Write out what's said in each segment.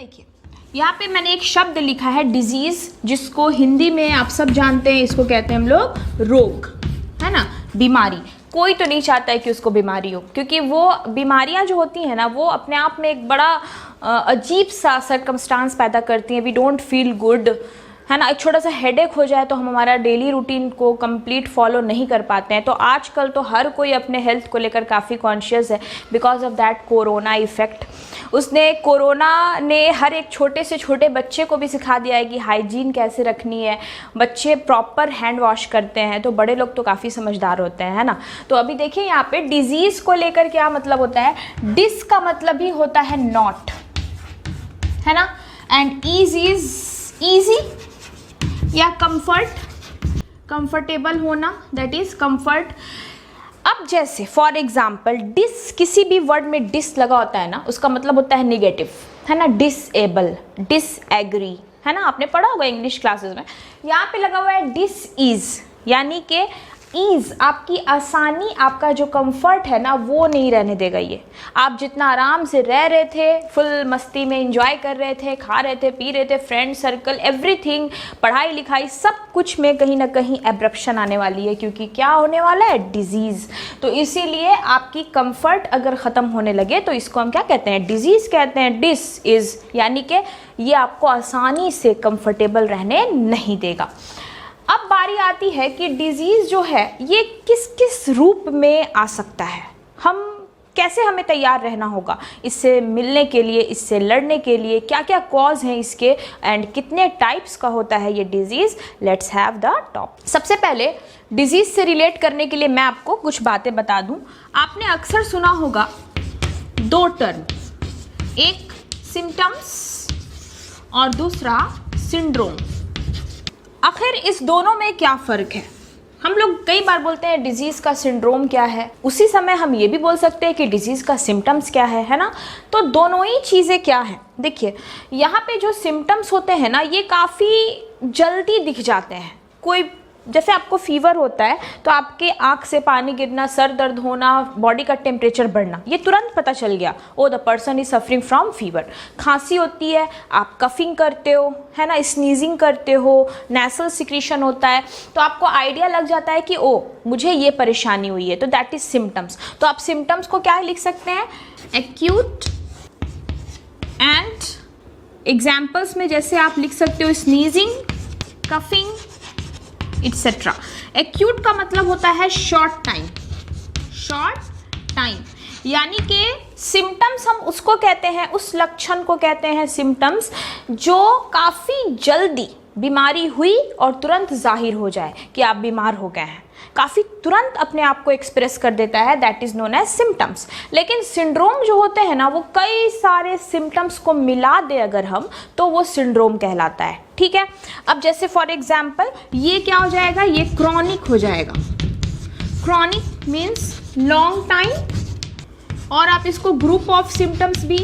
देखिए यहाँ पे मैंने एक शब्द लिखा है डिजीज, जिसको हिंदी में आप सब जानते हैं, इसको कहते हैं हम लोग रोग, है ना, बीमारी। कोई तो नहीं चाहता है कि उसको बीमारी हो, क्योंकि वो बीमारियां जो होती हैं ना, वो अपने आप में एक बड़ा अजीब सा सर्कमस्टांस पैदा करती हैं। वी डोंट फील गुड, है ना। एक छोटा सा हेडेक हो जाए तो हम हमारा डेली रूटीन को कंप्लीट फॉलो नहीं कर पाते हैं। तो आजकल तो हर कोई अपने हेल्थ को लेकर काफ़ी कॉन्शियस है because of that corona effect. उसने कोरोना ने हर एक छोटे से छोटे बच्चे को भी सिखा दिया है कि हाइजीन कैसे रखनी है। बच्चे प्रॉपर हैंड वॉश करते हैं, तो बड़े लोग तो काफ़ी समझदार होते हैं, है ना। तो अभी देखिए यहाँ पे डिजीज़ को लेकर क्या मतलब होता है। डिस का मतलब ही होता है नॉट, है ना, एंड ईज इज ईजी या कंफर्टेबल होना, दैट इज कंफर्ट। अब जैसे फॉर एग्जाम्पल डिस, किसी भी वर्ड में डिस लगा होता है ना, उसका मतलब होता है निगेटिव, है ना। डिसएबल, डिसएग्री, है ना, आपने पढ़ा होगा इंग्लिश क्लासेस में। यहाँ पे लगा हुआ है डिस इज, यानी कि ईज, आपकी आसानी, आपका जो कंफर्ट है ना, वो नहीं रहने देगा ये। आप जितना आराम से रह रहे थे, फुल मस्ती में एंजॉय कर रहे थे, खा रहे थे, पी रहे थे, फ्रेंड सर्कल, एवरीथिंग, पढ़ाई लिखाई, सब कुछ में कहीं ना कहीं एब्रप्शन आने वाली है, क्योंकि क्या होने वाला है, डिजीज़। तो इसीलिए आपकी कंफर्ट अगर ख़त्म होने लगे तो इसको हम क्या कहते हैं, डिजीज़ कहते हैं। डिस इज़ यानी कि ये आपको आसानी से कंफर्टेबल रहने नहीं देगा। अब बारी आती है कि डिजीज़ जो है ये किस किस रूप में आ सकता है, हम कैसे हमें तैयार रहना होगा इससे मिलने के लिए, इससे लड़ने के लिए, क्या क्या कॉज हैं इसके, एंड कितने टाइप्स का होता है ये disease. Let's have the top. सबसे पहले डिजीज़ से रिलेट करने के लिए मैं आपको कुछ बातें बता दूं। आपने अक्सर सुना होगा दो टर्म, एक सिम्टम्स और दूसरा सिंड्रोम। आखिर इस दोनों में क्या फ़र्क है। हम लोग कई बार बोलते हैं डिजीज़ का सिंड्रोम क्या है, उसी समय हम ये भी बोल सकते हैं कि डिजीज़ का सिम्टम्स क्या है ना। तो दोनों ही चीज़ें क्या है, देखिए यहाँ पे जो सिम्टम्स होते हैं ना, ये काफ़ी जल्दी दिख जाते हैं। कोई जैसे आपको फीवर होता है तो आपके आँख से पानी गिरना, सर दर्द होना, बॉडी का टेम्परेचर बढ़ना, ये तुरंत पता चल गया, oh the person is suffering from fever. खांसी होती है, आप कफिंग करते हो, है ना, स्नीजिंग करते हो, नेसल सिक्रीशन होता है, तो आपको आइडिया लग जाता है कि ओ मुझे ये परेशानी हुई है, तो दैट इज सिम्टम्स। तो आप सिम्टम्स को क्या लिख सकते हैं, एक्यूट, एंड एग्जाम्पल्स में जैसे आप लिख सकते हो स्नीजिंग, कफिंग, एक्सेट्रा। एक्यूट का मतलब होता है शॉर्ट टाइम, यानी कि सिम्टम्स हम उसको कहते हैं, उस लक्षण को कहते हैं सिम्टम्स जो काफ़ी जल्दी बीमारी हुई और तुरंत जाहिर हो जाए कि आप बीमार हो गए हैं, काफ़ी तुरंत अपने आप को एक्सप्रेस कर देता है, that is known as symptoms. लेकिन सिंड्रोम जो होते हैं ना, वो कई सारे सिम्टम्स को मिला दे अगर हम, तो वो सिंड्रोम कहलाता है, ठीक है। अब जैसे फॉर एग्जाम्पल ये क्या हो जाएगा, ये क्रॉनिक हो जाएगा। क्रॉनिक मीन्स लॉन्ग टाइम, और आप इसको ग्रुप ऑफ सिम्टम्स भी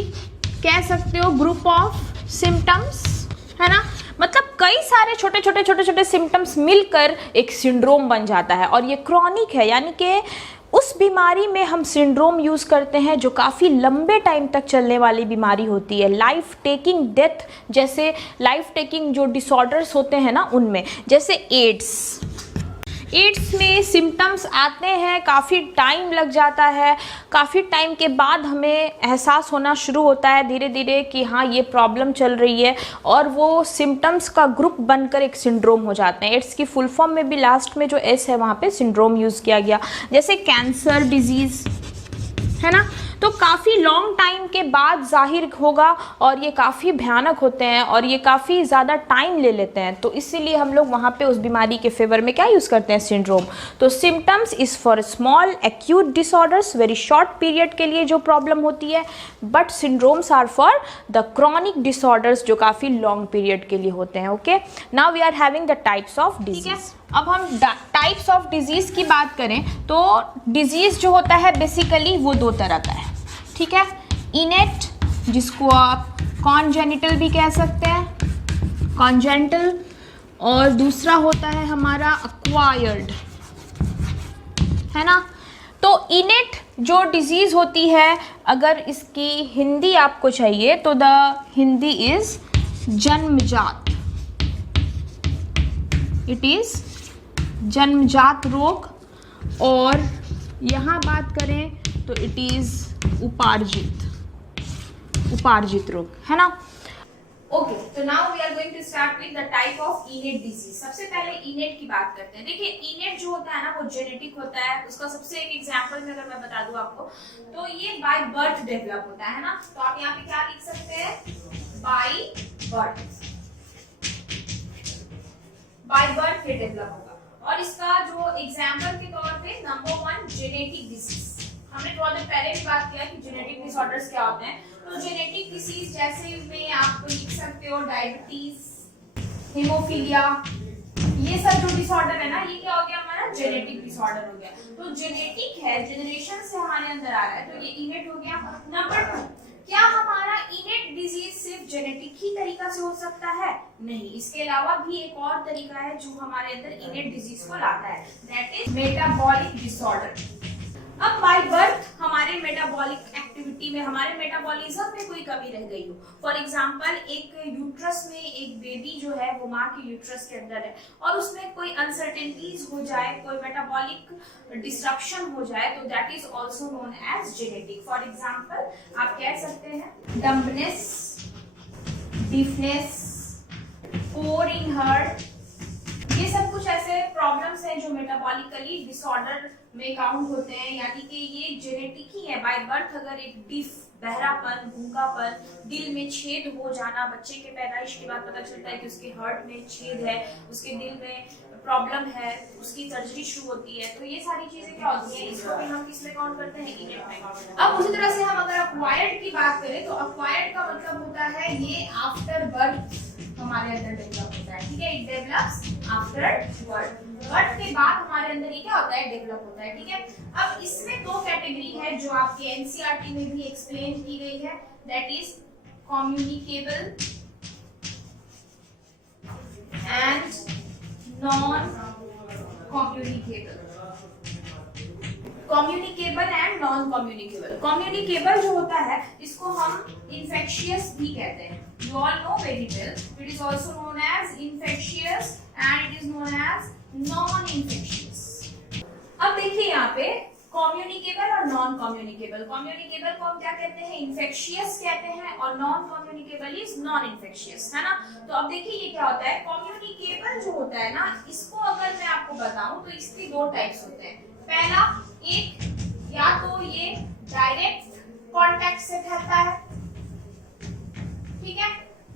कह सकते हो, ग्रुप ऑफ सिम्टम्स, है ना। मतलब कई सारे छोटे छोटे सिम्टम्स मिलकर एक सिंड्रोम बन जाता है, और ये क्रॉनिक है, यानी कि उस बीमारी में हम सिंड्रोम यूज़ करते हैं जो काफ़ी लंबे टाइम तक चलने वाली बीमारी होती है। लाइफ टेकिंग डेथ जैसे लाइफ टेकिंग जो डिसऑर्डर्स होते हैं ना, उनमें जैसे एड्स में सिम्टम्स आते हैं, काफ़ी टाइम लग जाता है, काफ़ी टाइम के बाद हमें एहसास होना शुरू होता है धीरे धीरे कि हाँ ये प्रॉब्लम चल रही है, और वो सिम्टम्स का ग्रुप बनकर एक सिंड्रोम हो जाते हैं। एड्स की फुल फॉर्म में भी लास्ट में जो एस है वहाँ पे सिंड्रोम यूज़ किया गया। जैसे कैंसर डिजीज़, है ना, तो काफ़ी लॉन्ग टाइम के बाद जाहिर होगा, और ये काफ़ी भयानक होते हैं और ये काफ़ी ज़्यादा टाइम ले लेते हैं। तो इसीलिए हम लोग वहाँ पे उस बीमारी के फेवर में क्या यूज़ करते हैं, सिंड्रोम। तो symptoms is for small acute disorders, very short period के लिए जो प्रॉब्लम होती है, but syndromes are for the chronic disorders जो काफ़ी लॉन्ग पीरियड के लिए होते हैं। Okay, now we are having the types of disease. अब हम टाइप्स ऑफ डिजीज़ की बात करें तो डिजीज़ जो होता है बेसिकली वो दो तरह का है, ठीक है। इनेट, जिसको आप कॉन्जेनिटल भी कह सकते हैं, कॉन्जेनिटल, और दूसरा होता है हमारा अक्वायर्ड, है ना। तो इनेट जो डिजीज होती है, अगर इसकी हिंदी आपको चाहिए तो द हिंदी इज जन्मजात, इट इज जन्मजात रोग। और यहाँ बात करें तो इट इज उपार्जित रोग, है ना। ओके, तो now we are going to start with the type of innate disease. सबसे पहले इनेट की बात करते हैं। देखिए इनेट जो होता है ना वो जेनेटिक होता है। उसका सबसे एक एग्जांपल में अगर मैं बता दूं आपको तो ये बाय बर्थ डेवलप होता है ना। तो आप यहाँ पे क्या लिख सकते हैं, बाय बर्थ ये डेवलप होगा। और इसका जो एग्जांपल के तौर पे नंबर 1 जेनेटिक डिजीज, हमने थोड़ा देर पहले भी बात किया कि जेनेटिक डिसऑर्डर्स क्या होते हैं। तो जेनेटिक डिसीज जैसे में आप लिख सकते हो डायबिटीज, हीमोफीलिया, ये सब जो डिसऑर्डर है ना ये क्या हो गया हमारा जेनेटिक डिसऑर्डर हो गया। तो जेनेटिक है, जनरेशन से हमारे अंदर आ रहा है, तो ये इनेट हो गया। नंबर 2, क्या हमारा इनेट डिजीज सिर्फ जेनेटिक ही तरीका से हो सकता है? नहीं, इसके अलावा भी एक और तरीका है जो हमारे अंदर इनेट डिजीज को लाता है, दैट इज मेटाबॉलिक डिसऑर्डर। अब बाय बर्थ हमारे मेटाबॉलिक एक्टिविटी में, हमारे मेटाबॉलिज्म में कोई कमी रह गई हो, फॉर एग्जांपल एक यूट्रस में एक बेबी जो है वो माँ के यूट्रस के अंदर है और उसमें कोई अनसर्टेनिटीज हो जाए, कोई मेटाबॉलिक डिस्ट्रक्शन हो जाए, तो that is also known as genetic. For example आप कह सकते हैं डम्बनेस, डीफनेस, पोर इन हर्ट, ये सब कुछ ऐसे प्रॉब्लम्स हैं जो मेटाबॉलिकली डिसऑर्डर में काउंट होते हैं, यानी कि ये जेनेटिक ही है। बाय बर्थ अगर एक डिफ, बहरापन, गूंगापन, दिल में छेद हो जाना, बच्चे के पैदाइश के बाद पता चलता है कि उसके हार्ट में छेद है, उसके दिल में प्रॉब्लम है, उसकी सर्जरी शुरू होती है, तो ये सारी चीजें क्या होती हैं, इसको भी हम किसमें काउंट करते हैं, इनेट में काउंट करते हैं। अब उसी तरह से हम अगर अक्वायर्ड की बात करें तो अक्वायर्ड का मतलब होता है ये आफ्टर बर्थ हमारे अंदर डेवलप होता है, ठीक है, it develops after birth, birth के बाद हमारे अंदर ये क्या होता है, डेवलप होता है, ठीक है। अब इसमें 2 कैटेगरी है जो आपके एनसीईआरटी में भी एक्सप्लेन की गई है, that is communicable and non communicable. Communicable and non communicable. Communicable जो होता है इसको हम इन्फेक्शियस भी कहते हैं, you all know very well, it is also known as infectious and it is known as non-infectious। अब देखिए यहाँ पे कम्युनिकेबल और नॉन कम्युनिकेबल। कम्युनिकेबल को हम क्या कहते हैं, इन्फेक्शियस कहते हैं, और non communicable is non infectious, है ना। तो अब देखिए ये क्या होता है, कम्युनिकेबल जो होता है ना, इसको अगर मैं आपको बताऊं तो इसके 2 टाइप्स होते हैं। पहला, एक या तो ये डायरेक्ट कांटेक्ट से फैलता है, ठीक है,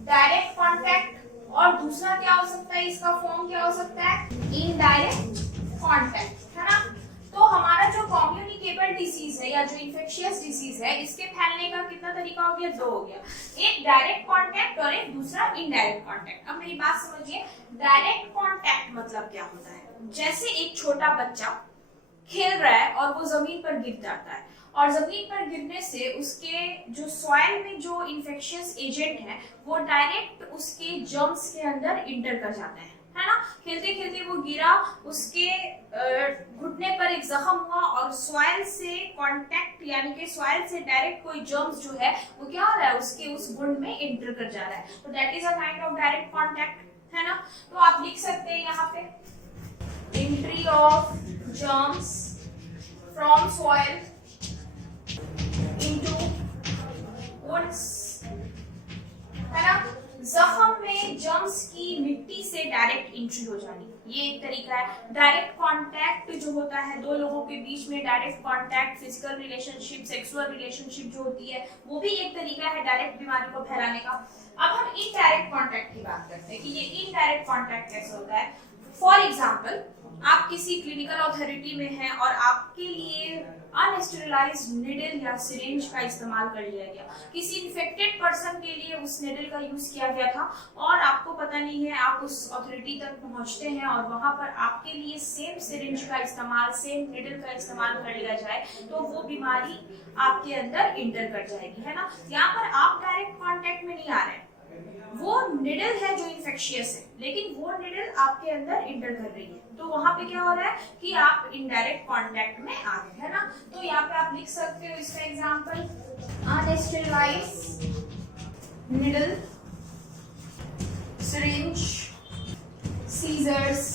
डायरेक्ट कांटेक्ट, और दूसरा क्या हो सकता है, इसका फॉर्म क्या हो सकता है, इनडायरेक्ट कांटेक्ट, है ना। तो हमारा जो कम्युनिकेबल डिसीज है या जो इन्फेक्शियस डिसीज है, इसके फैलने का कितना तरीका हो गया, 2 हो गया, एक डायरेक्ट कांटेक्ट और एक दूसरा इनडायरेक्ट कांटेक्ट। अब मेरी बात समझिए, डायरेक्ट कांटेक्ट मतलब क्या होता है, जैसे एक छोटा बच्चा खेल रहा है और वो जमीन पर गिर जाता है, और जमीन पर गिरने से उसके जो सॉइल में जो इन्फेक्शियस एजेंट है वो डायरेक्ट उसके जर्म्स के अंदर इंटर कर जाते हैं, है ना। खेलते खेलते वो गिरा, उसके घुटने पर एक जख्म हुआ और सॉइल से कांटेक्ट, यानी कि सॉइल से डायरेक्ट कोई जर्म्स जो है वो क्या हो रहा है, उसके उस वुंड में इंटर कर जा रहा है, तो that is a kind of direct contact, है ना। तो आप लिख सकते हैं यहाँ पे entry of germs from soil into woods, है ना। जख्म में जर्म्स की मिट्टी से डायरेक्ट एंट्री हो जानी, ये एक तरीका है। डायरेक्ट कांटेक्ट जो होता है 2 लोगों के बीच में, direct contact, physical relationship, sexual relationship जो होती है, वो भी एक तरीका है डायरेक्ट बीमारी को फैलाने का। अब हम इनडायरेक्ट कांटेक्ट की बात करते हैं कि ये इनडायरेक्ट कांटेक्ट कैसे होता है। फॉर एग्जाम्पल, आप किसी क्लिनिकल अथॉरिटी में हैं और आपके लिए अनस्टेरिलाइज्ड निडल या सिरिंज का इस्तेमाल कर लिया गया, किसी इन्फेक्टेड पर्सन के लिए उस निडल का यूज किया गया था और आपको पता नहीं है, आप उस अथॉरिटी तक पहुंचते हैं और वहां पर आपके लिए सेम सिरिंज का इस्तेमाल, सेम निडल का इस्तेमाल कर लिया जाए, तो वो बीमारी आपके अंदर इंटर कर जाएगी, है ना। यहाँ पर आप डायरेक्ट कांटेक्ट में नहीं आ रहे हैं, वो निडल है जो इन्फेक्शियस है, लेकिन वो निडल आपके अंदर इंटर कर रही है, तो वहां पे क्या हो रहा है कि आप इनडायरेक्ट कांटेक्ट में आ गए, है ना। तो यहाँ पे आप लिख सकते हो इसका example, unsterilised needle, syringe, scissors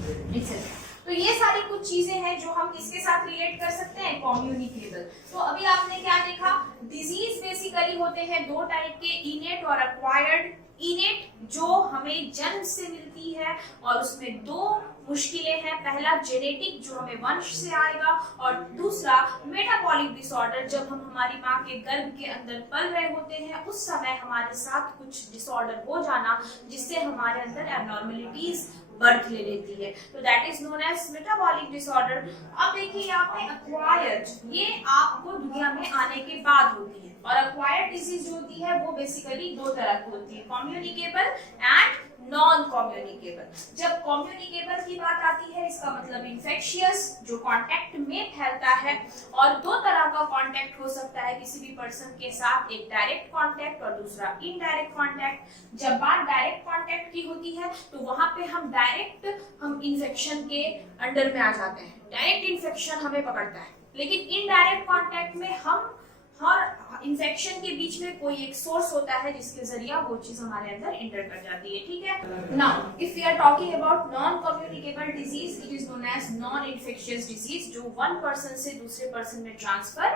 etcetera. तो ये सारी कुछ चीजें हैं जो हम किसके साथ रिलेट कर सकते हैं, कम्युनिकेबल। तो अभी आपने क्या देखा, डिजीज बेसिकली होते हैं दो टाइप के, इनेट और एक्वायर्ड। इनेट जो हमें जन्म से मिलती है और उसमें दो मुश्किलें हैं, पहला जेनेटिक जो हमें वंश से आएगा, और दूसरा मेटाबॉलिक डिसऑर्डर, जब हम हमारी माँ के गर्भ के अंदर पल रहे होते हैं उस समय हमारे साथ कुछ डिसऑर्डर हो जाना जिससे हमारे अंदर एबनॉर्मलिटीज बर्थ ले लेती है, तो that is known as metabolic disorder. अब देखिए यहाँ पे एक्वायर्ड, ये आपको दुनिया में आने के बाद होती है, और एक्वायर्ड डिजीज जो होती है वो बेसिकली दो तरह की होती है, कम्युनिकेबल एंड नॉन कम्युनिकेबल। जब कम्युनिकेबल की बात आती है इसका मतलब इन्फेक्शियस, जो कांटेक्ट में फैलता है, और दो तरह का कांटेक्ट हो सकता है किसी भी पर्सन के साथ, एक डायरेक्ट कांटेक्ट और दूसरा इनडायरेक्ट कांटेक्ट। जब बात डायरेक्ट कांटेक्ट की होती है तो वहां पे हम इन्फेक्शन के अंडर में आ जाते हैं, डायरेक्ट इन्फेक्शन हमें पकड़ता है, लेकिन इनडायरेक्ट कांटेक्ट में हम हर इन्फेक्शन के बीच में कोई एक सोर्स होता है जिसके जरिए वो चीज हमारे अंदर इंटर कर जाती है, ठीक है। Now if we are talking about non communicable disease, it is known as non infectious disease, जो वन पर्सन से दूसरे पर्सन में ट्रांसफर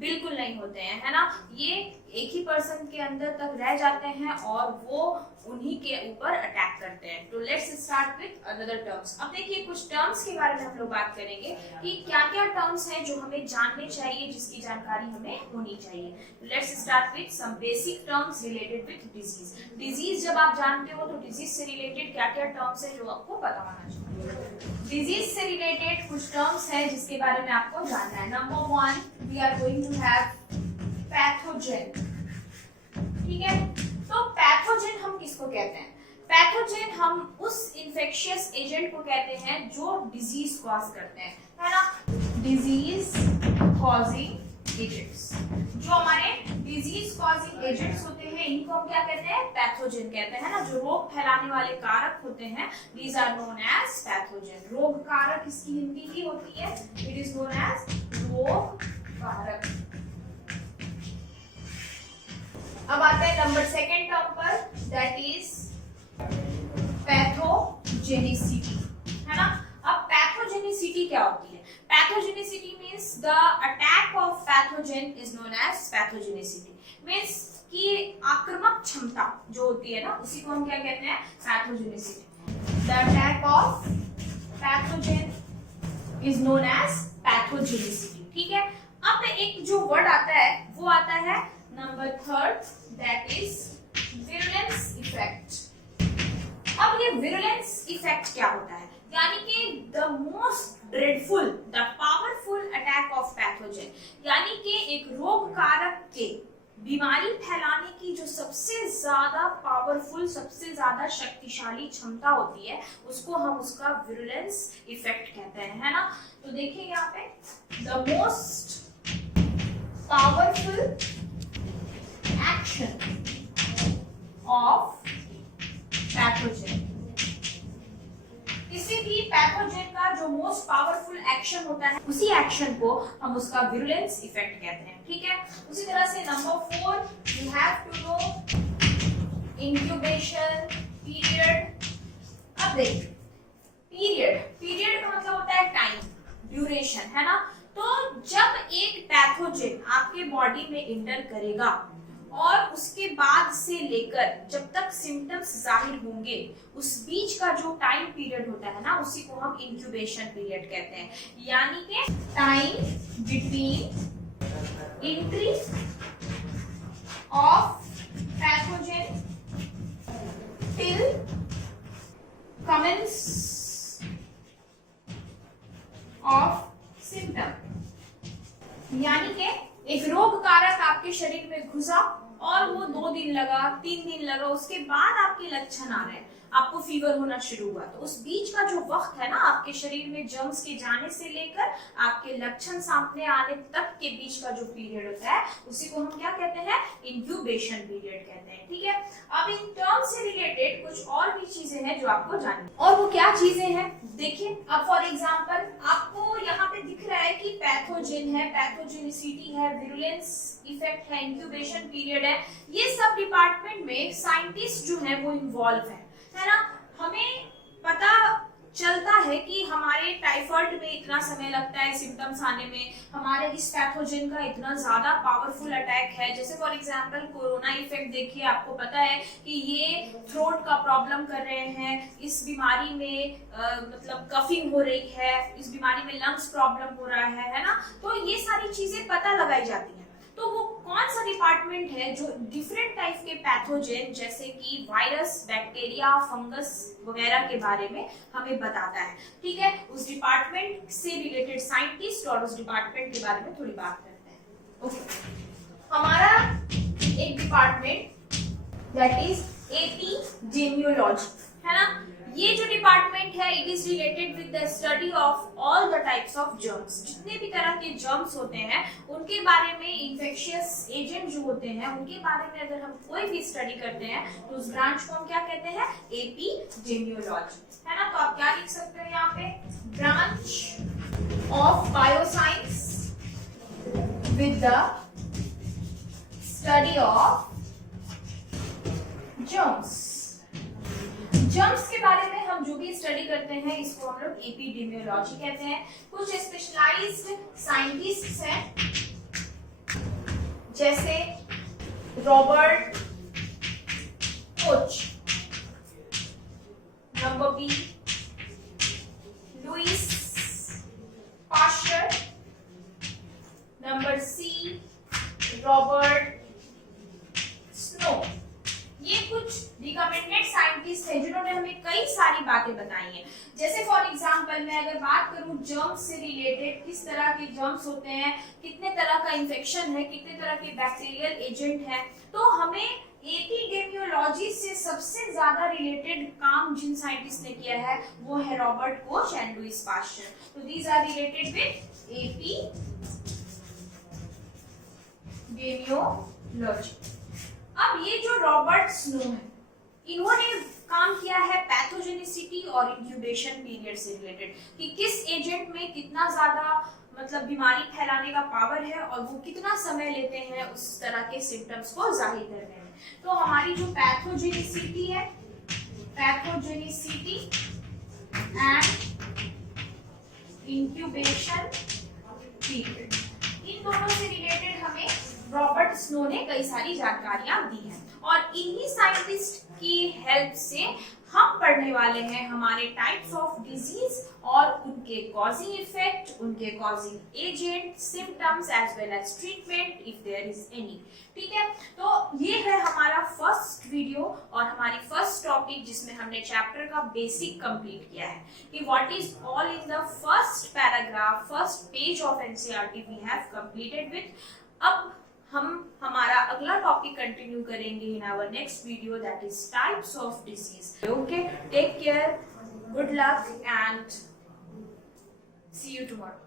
बिल्कुल नहीं होते हैं, है ना। ये एक ही पर्सन के अंदर तक रह जाते हैं और वो उन्हीं के ऊपर अटैक करते हैं। तो let's start with another terms. अब देखिए कुछ टर्म्स के बारे में हम लोग बात करेंगे कि क्या क्या टर्म्स हैं जो हमें जानने चाहिए, जिसकी जानकारी हमें होनी चाहिए। Let's start with some basic terms related with disease. Disease जब आप जानते हो तो डिजीज से रिलेटेड क्या क्या टर्म्स है जो आपको पता होना चाहिए। डिजीज से रिलेटेड कुछ टर्म्स है जिसके बारे में आपको जानना है। Number 1 we are going to have pathogen, ठीक है। तो पैथोजेन हम किसको कहते हैं? पैथोजेन हम उस इन्फेक्शियस एजेंट को कहते हैं जो डिजीज कॉज करते हैं, है ना। डिजीज कॉजिंग एजेंट्स, जो हमारे डिजीज कॉजिंग एजेंट्स होते हैं इनको हम क्या कहते हैं? पैथोजेन कहते हैं ना। जो रोग फैलाने वाले कारक होते हैं, these are known as pathogen. रोग कारक इसकी हिंदी ही होती है, इट इज नोन एज रोग कारक। अब आते हैं नंबर सेकेंड टर्म पर, दैट इज पैथोजेनिसिटी, है ना। अब पैथोजेनिसिटी क्या होती है? Pathogenicity means the attack of pathogen is known as pathogenicity. Means कि आक्रामक क्षमता जो होती है ना, उसी को हम क्या कहते हैं? Pathogenicity. The attack of pathogen is known as pathogenicity, ठीक है। अब एक जो वर्ड आता है वो आता है number third, that is virulence effect. अब ये विरुलेंस इफेक्ट क्या होता है? यानी कि the most dreadful, the powerful attack of pathogen, यानी कि एक रोग कारक के बीमारी फैलाने की जो सबसे ज्यादा पावरफुल, सबसे ज्यादा शक्तिशाली क्षमता होती है, उसको हम उसका विरुलेंस इफेक्ट कहते हैं, है ना। तो देखिए यहाँ पे the most powerful action of pathogen, किसी भी पैथोजेन का जो मोस्ट पावरफुल एक्शन होता है उसी एक्शन को हम उसका विरुलेंस इफेक्ट कहते हैं, ठीक है। उसी तरह से number 4 you have to know incubation period. अब देखिए पीरियड का मतलब होता है टाइम, ड्यूरेशन, है ना। तो जब एक पैथोजेन आपके बॉडी में इंटर करेगा और उसके बाद से लेकर जब तक सिम्टम्स जाहिर होंगे, उस बीच का जो टाइम पीरियड होता है ना, उसी को हम इंक्यूबेशन पीरियड कहते हैं। यानी कि time between entry of pathogen till commence of symptom. यानी कि एक रोग कारक आपके शरीर में घुसा और वो 2 दिन लगा, 3 दिन लगा, उसके बाद आपके लक्षण आ रहे हैं। आपको फीवर होना शुरू हुआ, तो उस बीच का जो वक्त है ना आपके शरीर में जर्म्स के जाने से लेकर आपके लक्षण सामने आने तक के बीच का जो पीरियड होता है उसी को हम क्या कहते हैं, इंक्यूबेशन पीरियड कहते हैं। ठीक है, अब इन टर्म से रिलेटेड कुछ और भी चीजें हैं जो आपको जाननी, और वो क्या चीजें हैं देखिए। अब फॉर एग्जांपल आपको यहाँ पे दिख रहा है कि पैथोजन है, पैथोजेनिसिटी है, विरुलेंस इफेक्ट है, इंक्यूबेशन पीरियड है, ये सब डिपार्टमेंट में साइंटिस्ट जो है वो इन्वॉल्व है ना। हमें पता चलता है कि हमारे टाइफाइड में इतना समय लगता है सिम्टम्स आने में, हमारे इस पैथोजन का इतना ज्यादा पावरफुल अटैक है। जैसे फॉर एग्जांपल कोरोना इफेक्ट देखिए, आपको पता है कि ये थ्रोट का प्रॉब्लम कर रहे हैं, इस बीमारी में मतलब कफिंग हो रही है, इस बीमारी में लंग्स प्रॉब्लम हो रहा है ना। तो ये सारी चीजें पता लगाई जाती है। तो वो कौन सा डिपार्टमेंट है जो डिफरेंट टाइप के पैथोजन जैसे कि वायरस, बैक्टीरिया, फंगस वगैरह के बारे में हमें बताता है। ठीक है, उस डिपार्टमेंट से रिलेटेड साइंटिस्ट और उस डिपार्टमेंट के बारे में थोड़ी बात करते हैं। ओके, हमारा एक डिपार्टमेंट दैट इज एपिडेमियोलॉजी है ना। ये जो डिपार्टमेंट है it is related with the study of all the types of germs. जितने भी तरह के जर्म्स होते हैं उनके बारे में, इन्फेक्शियस एजेंट जो होते हैं उनके बारे में अगर हम कोई भी स्टडी करते हैं तो उस ब्रांच को हम क्या कहते हैं, एपिडेमियोलॉजी है ना। तो आप क्या लिख सकते हैं यहाँ पे, branch of bioscience with the study of germs. Germs के बारे में हम जो भी स्टडी करते हैं इसको हम लोग एपिडेमियोलॉजी कहते हैं। कुछ स्पेशलाइज्ड साइंटिस्ट्स हैं जैसे Robert Koch, number B Louis Pasteur, number C Robert Snow. ये कुछ रिकमेंडेड साइंटिस्ट हैं जिन्होंने हमें कई सारी बातें बताई हैं। जैसे फॉर एग्जांपल मैं अगर बात करूं जर्म्स से रिलेटेड, किस तरह के जर्म्स होते हैं, कितने तरह का इंफेक्शन है, कितने तरह के बैक्टीरियल एजेंट है, तो हमें एपिडेमियोलॉजी से सबसे ज्यादा रिलेटेड काम जिन साइंटिस्ट ने किया है वो है Robert Koch and Louis Pasteur. तो these are related with epidemiology. अब ये जो रॉबर्ट स्नो है इन्होंने काम किया है पैथोजेनिसिटी और इंक्यूबेशन पीरियड से रिलेटेड, कि किस एजेंट में कितना ज्यादा मतलब बीमारी फैलाने का पावर है और वो कितना समय लेते हैं उस तरह के सिम्टम्स को जाहिर करने में। तो हमारी जो पैथोजेनिसिटी है, पैथोजेनिसिटी एंड इंक्यूबेशन पीरियड, इन दोनों से रिलेटेड हमें रॉबर्ट स्नो ने कई सारी जानकारियां दी हैं और इन्हीं साइंटिस्ट की हेल्प से हम पढ़ने वाले हैं हमारे टाइप्स ऑफ डिजीज और उनके कॉजिंग इफेक्ट, उनके causing agent, symptoms as well as treatment if there is any. ठीक है, तो ये है हमारा फर्स्ट वीडियो और हमारी फर्स्ट टॉपिक जिसमें हमने चैप्टर का बेसिक कंप्लीट किया है कि what is all in the first paragraph, first page of NCERT we have completed with. अब हम हमारा अगला टॉपिक कंटिन्यू करेंगे in our next video that is types of disease. Okay, take care, good luck and see you tomorrow.